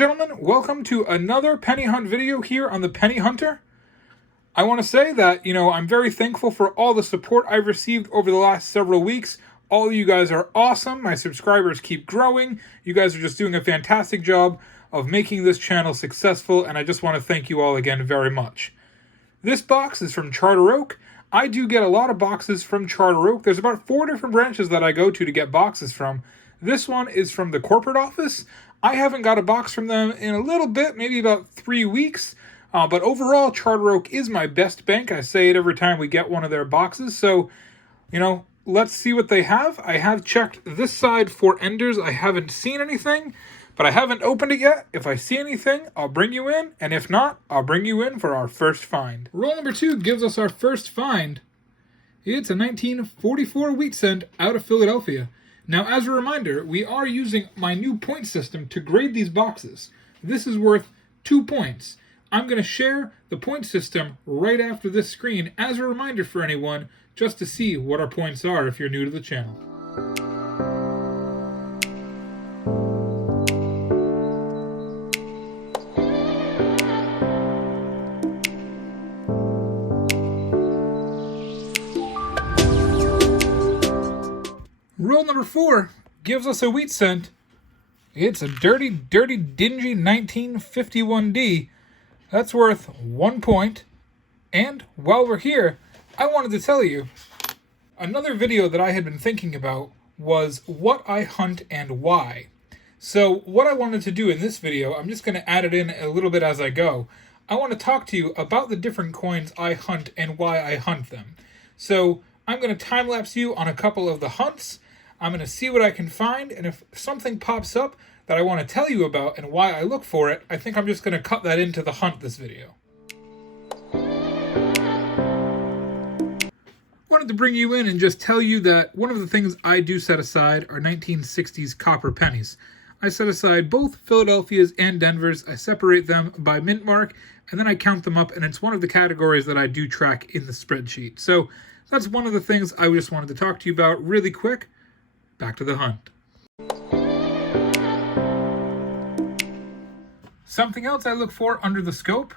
gentlemen, welcome to another penny hunt video here on the Penny Hunter. I want to say that, I'm very thankful for all the support I've received over the last several weeks. All of you guys are awesome. My subscribers keep growing. You guys are just doing a fantastic job of making this channel successful, and I just want to thank you all again very much. This box is from Charter Oak. I do get a lot of boxes from Charter Oak. There's about 4 different branches that I go to get boxes from. This one is from the corporate office. I haven't got a box from them in a little bit, maybe about 3 weeks. But overall, Charter Oak is my best bank. I say it every time we get one of their boxes. So, let's see what they have. I have checked this side for enders. I haven't seen anything, but I haven't opened it yet. If I see anything, I'll bring you in. And if not, I'll bring you in for our first find. Roll number 2 gives us our first find. It's a 1944 wheat cent out of Philadelphia. Now, as a reminder, we are using my new point system to grade these boxes. This is worth 2 points. I'm going to share the point system right after this screen as a reminder for anyone, just to see what our points are if you're new to the channel. Roll number 4 gives us a wheat cent. It's a dirty, dingy 1951D. That's worth 1 point. And while we're here, I wanted to tell you, another video that I had been thinking about was what I hunt and why. So what I wanted to do in this video, I'm just going to add it in a little bit as I go. I want to talk to you about the different coins I hunt and why I hunt them. So I'm going to time-lapse you on a couple of the hunts. I'm going to see what I can find, and if something pops up that I want to tell you about and why I look for it, I think I'm just going to cut that into the hunt this video. Wanted to bring you in and just tell you that one of the things I do set aside are 1960s copper pennies. I set aside both Philadelphia's and Denver's. I separate them by mint mark, and then I count them up, and it's one of the categories that I do track in the spreadsheet. So that's one of the things I just wanted to talk to you about really quick. Back to the hunt. Something else I look for under the scope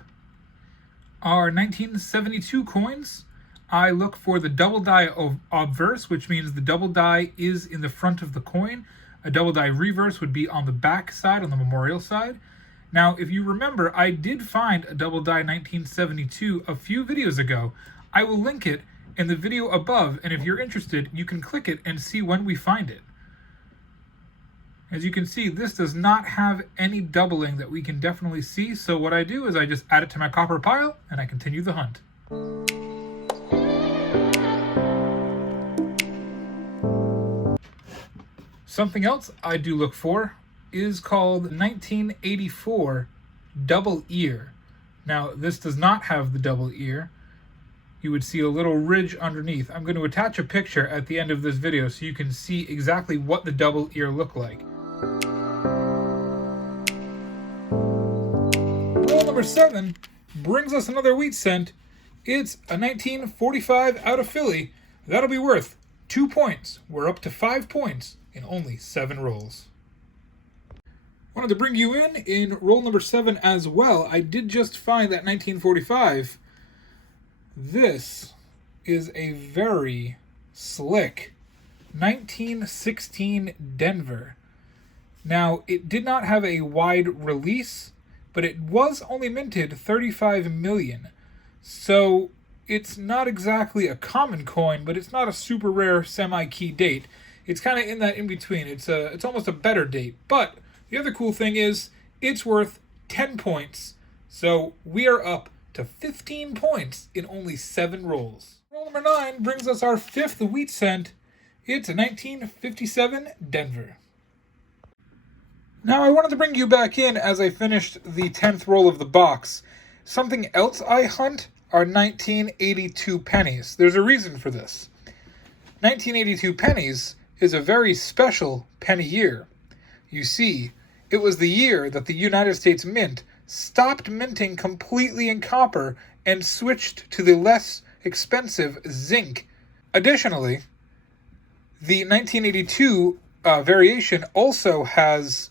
are 1972 coins. I look for the double die of obverse, which means the double die is in the front of the coin. A double die reverse would be on the back side, on the memorial side. Now, if you remember, I did find a double die 1972 a few videos ago. I will link it in the video above, and if you're interested, you can click it and see when we find it. As you can see, this does not have any doubling that we can definitely see, so what I do is I just add it to my copper pile, and I continue the hunt. Something else I do look for is called 1984 double ear. Now, this does not have the double ear. You would see a little ridge underneath. I'm going to attach a picture at the end of this video so you can see exactly what the double ear look like. Roll number 7 brings us another wheat cent. It's a 1945 out of Philly. That'll be worth 2 points. We're up to 5 points in only 7 rolls. Wanted to bring you in roll number 7 as well. I did just find that 1945. This is a very slick 1916 Denver. Now, it did not have a wide release, but it was only minted 35 million. So it's not exactly a common coin, but it's not a super rare semi-key date. It's kind of in that in-between. It's almost a better date. But the other cool thing is it's worth 10 points. So we are up to 15 points in only 7 rolls. Roll number 9 brings us our 5th wheat cent. It's a 1957 Denver. Now I wanted to bring you back in as I finished the 10th roll of the box. Something else I hunt are 1982 pennies. There's a reason for this. 1982 pennies is a very special penny year. You see, it was the year that the United States Mint stopped minting completely in copper and switched to the less expensive zinc. Additionally, the 1982 variation also has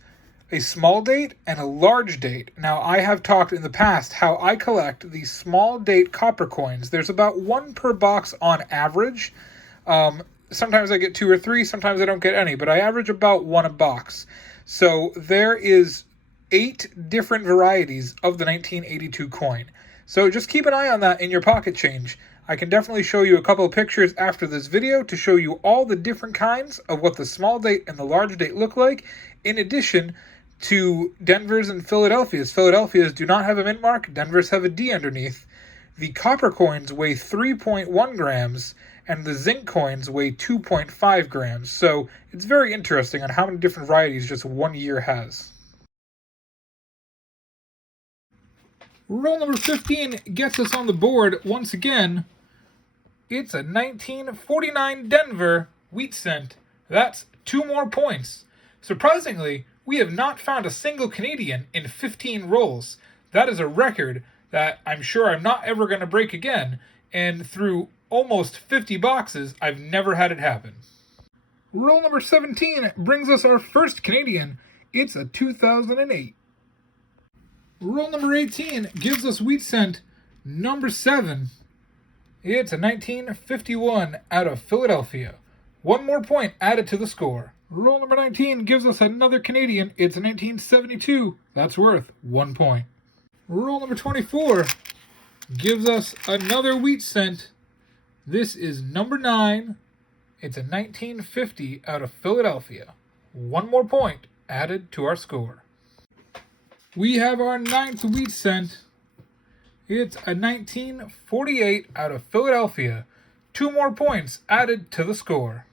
a small date and a large date. Now, I have talked in the past how I collect these small date copper coins. There's about one per box on average. Sometimes I get 2 or 3, sometimes I don't get any, but I average about 1 a box. So there is 8 different varieties of the 1982 coin. So just keep an eye on that in your pocket change. I can definitely show you a couple of pictures after this video to show you all the different kinds of what the small date and the large date look like, in addition to Denver's and Philadelphia's. Philadelphia's do not have a mint mark, Denver's have a D underneath. The copper coins weigh 3.1 grams, and the zinc coins weigh 2.5 grams. So it's very interesting on how many different varieties just one year has. Roll number 15 gets us on the board once again. It's a 1949 Denver wheat cent. That's 2 more points. Surprisingly, we have not found a single Canadian in 15 rolls. That is a record that I'm sure I'm not ever going to break again, and through almost 50 boxes, I've never had it happen. Roll number 17 brings us our first Canadian. It's a 2008. Roll number 18 gives us wheat cent number 7. It's a 1951 out of Philadelphia. 1 more point added to the score. Roll number 19 gives us another Canadian. It's a 1972. That's worth 1 point. Roll number 24 gives us another wheat cent. This is number 9. It's a 1950 out of Philadelphia. 1 more point added to our score. We have our 9th wheat cent. It's a 1948 out of Philadelphia. 2 more points added to the score.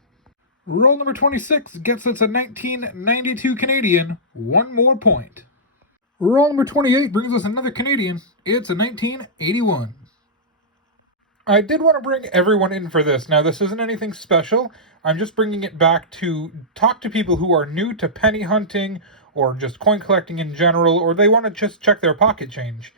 Roll number 26 gets us a 1992 Canadian. 1 more point. Roll number 28 brings us another Canadian. It's a 1981. I did want to bring everyone in for this. Now, this isn't anything special. I'm just bringing it back to talk to people who are new to penny hunting or just coin collecting in general, or they want to just check their pocket change.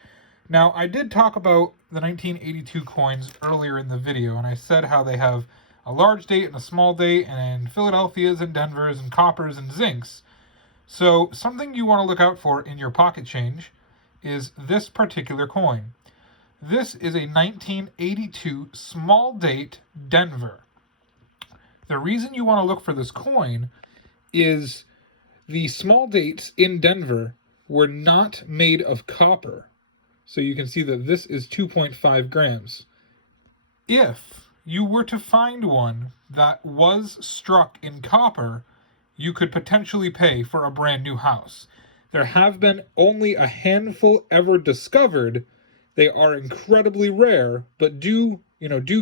Now, I did talk about the 1982 coins earlier in the video, and I said how they have a large date and a small date, and Philadelphia's and Denver's and coppers and zincs. So something you want to look out for in your pocket change is this particular coin. This is a 1982 small date Denver. The reason you want to look for this coin is the small dates in Denver were not made of copper. So you can see that this is 2.5 grams. If you were to find one that was struck in copper, you could potentially pay for a brand new house. There have been only a handful ever discovered. They are incredibly rare, but do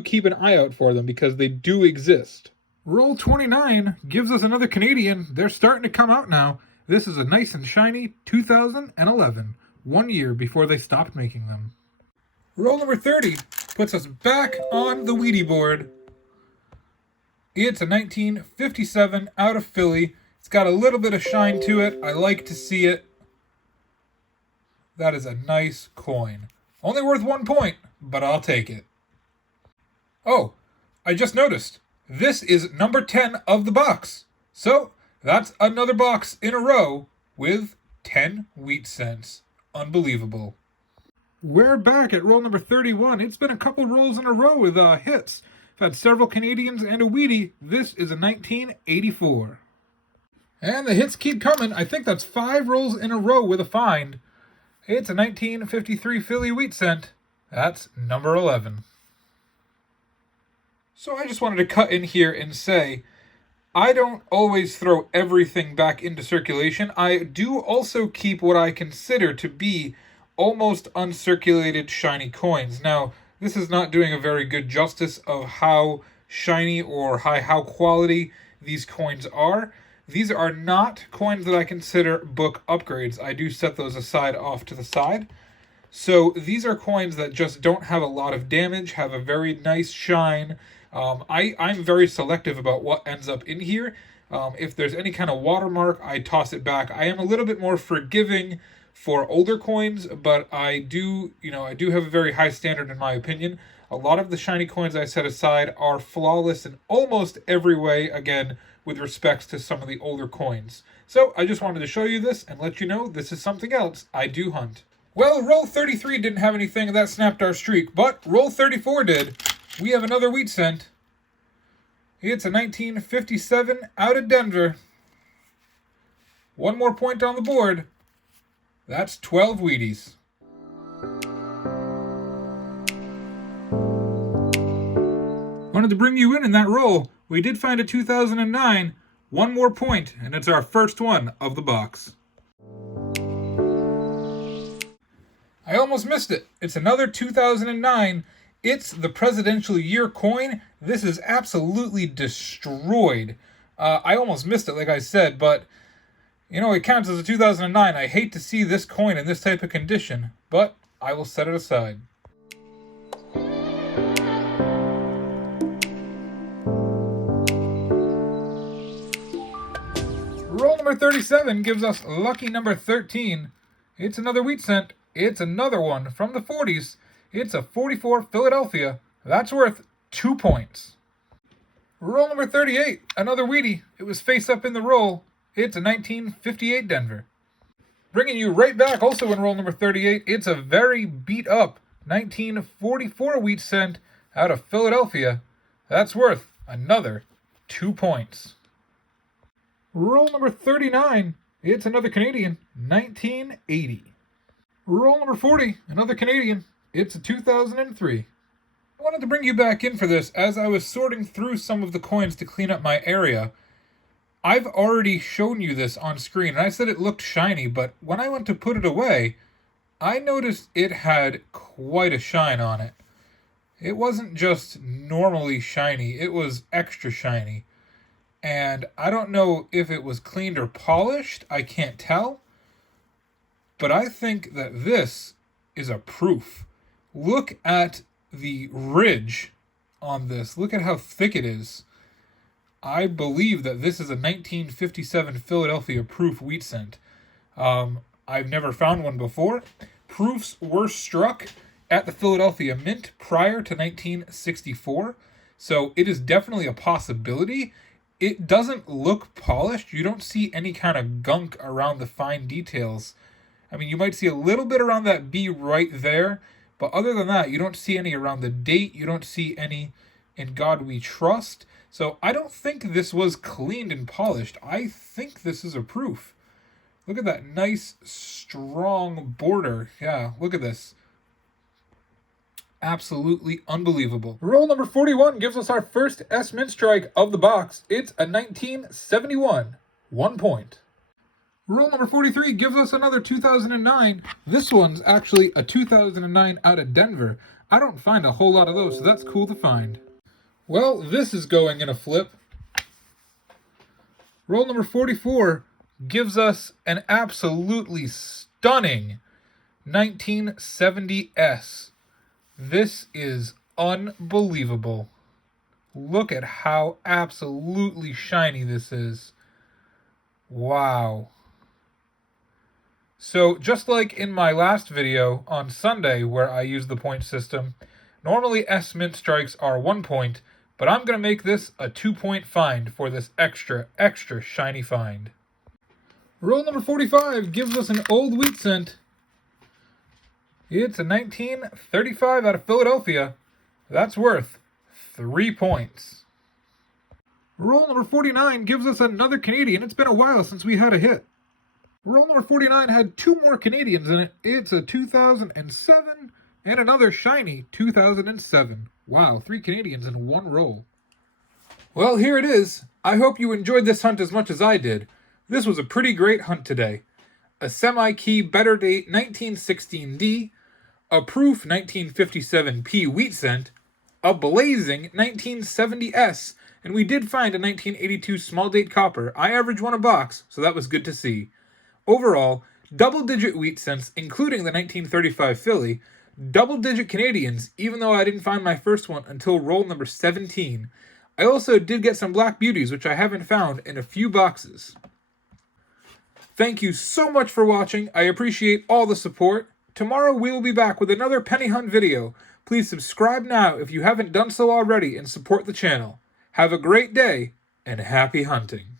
keep an eye out for them because they do exist. Roll 29 gives us another Canadian. They're starting to come out now. This is a nice and shiny 2011, 1 year before they stopped making them. Roll number 30 puts us back on the LiQWYD board. It's a 1957 out of Philly. It's got a little bit of shine to it. I like to see it. That is a nice coin. Only worth 1 point, but I'll take it. Oh, I just noticed. This is number 10 of the box. So that's another box in a row with 10 wheat cents. Unbelievable. We're back at roll number 31. It's been a couple rolls in a row with hits. I've had several Canadians and a LiQWYD. This is a 1984. And the hits keep coming. I think that's 5 rolls in a row with a find. It's a 1953 Philly wheat cent. That's number 11. So I just wanted to cut in here and say, I don't always throw everything back into circulation. I do also keep what I consider to be almost uncirculated shiny coins. Now, this is not doing a very good justice of how shiny or how quality these coins are. These are not coins that I consider book upgrades. I do set those aside off to the side. So these are coins that just don't have a lot of damage, have a very nice shine. I'm very selective about what ends up in here. If there's any kind of watermark, I toss it back. I am a little bit more forgiving for older coins, but I do have a very high standard in my opinion. A lot of the shiny coins I set aside are flawless in almost every way, again, with respects to some of the older coins. So I just wanted to show you this and let you know this is something else I do hunt. Well, roll 33 didn't have anything that snapped our streak, but roll 34 did. We have another wheat cent. It's a 1957 out of Denver. One more point on the board. That's 12 Wheaties. Wanted to bring you in that roll. We did find a 2009. One more point, and it's our first one of the box. I almost missed it. It's another 2009. It's the presidential year coin. This is absolutely destroyed. I almost missed it, like I said, but you know, it counts as a 2009. I hate to see this coin in this type of condition, but I will set it aside. Roll number 37 gives us lucky number 13. It's another wheat cent. It's another one from the 40s. It's a 44 Philadelphia. That's worth 2 points. Roll number 38, another Wheatie. It was face up in the roll. It's a 1958 Denver. Bringing you right back also in roll number 38, it's a very beat up 1944 wheat cent out of Philadelphia. That's worth another 2 points. Roll number 39, it's another Canadian, 1980. Roll number 40, another Canadian, it's a 2003. I wanted to bring you back in for this as I was sorting through some of the coins to clean up my area. I've already shown you this on screen, and I said it looked shiny, but when I went to put it away, I noticed it had quite a shine on it. It wasn't just normally shiny, it was extra shiny. And I don't know if it was cleaned or polished, I can't tell. But I think that this is a proof. Look at the ridge on this. Look at how thick it is. I believe that this is a 1957 Philadelphia proof wheat cent. I've never found one before. Proofs were struck at the Philadelphia Mint prior to 1964, so it is definitely a possibility. It doesn't look polished. You don't see any kind of gunk around the fine details. I mean, you might see a little bit around that B right there, but other than that, you don't see any around the date. You don't see any in God We Trust. So I don't think this was cleaned and polished. I think this is a proof. Look at that nice, strong border. Yeah, look at this. Absolutely unbelievable. Roll number 41 gives us our first S Mint strike of the box. It's a 1971. 1 point. Roll number 43 gives us another 2009. This one's actually a 2009 out of Denver. I don't find a whole lot of those, so that's cool to find. Well, this is going in a flip. Roll number 44 gives us an absolutely stunning 1970S. This is unbelievable. Look at how absolutely shiny this is. Wow. So just like in my last video on Sunday where I used the point system, normally S Mint strikes are 1 point, but I'm going to make this a 2-point find for this extra shiny find. Roll number 45 gives us an old wheat cent. It's a 1935 out of Philadelphia. That's worth 3 points. Roll number 49 gives us another Canadian. It's been a while since we had a hit. Roll number 49 had 2 more Canadians in it. It's a 2007 and another shiny 2007. Wow, 3 Canadians in 1 roll. Well, here it is. I hope you enjoyed this hunt as much as I did. This was a pretty great hunt today. A semi-key better date 1916D, a proof 1957P wheat cent, a blazing 1970S, and we did find a 1982 small date copper. I averaged 1 a box, so that was good to see. Overall, double-digit wheat cents, including the 1935 Philly, double-digit Canadians, even though I didn't find my first one until roll number 17. I also did get some black beauties, which I haven't found in a few boxes. Thank you so much for watching. I appreciate all the support. Tomorrow we will be back with another penny hunt video. Please subscribe now if you haven't done so already and support the channel. Have a great day and happy hunting.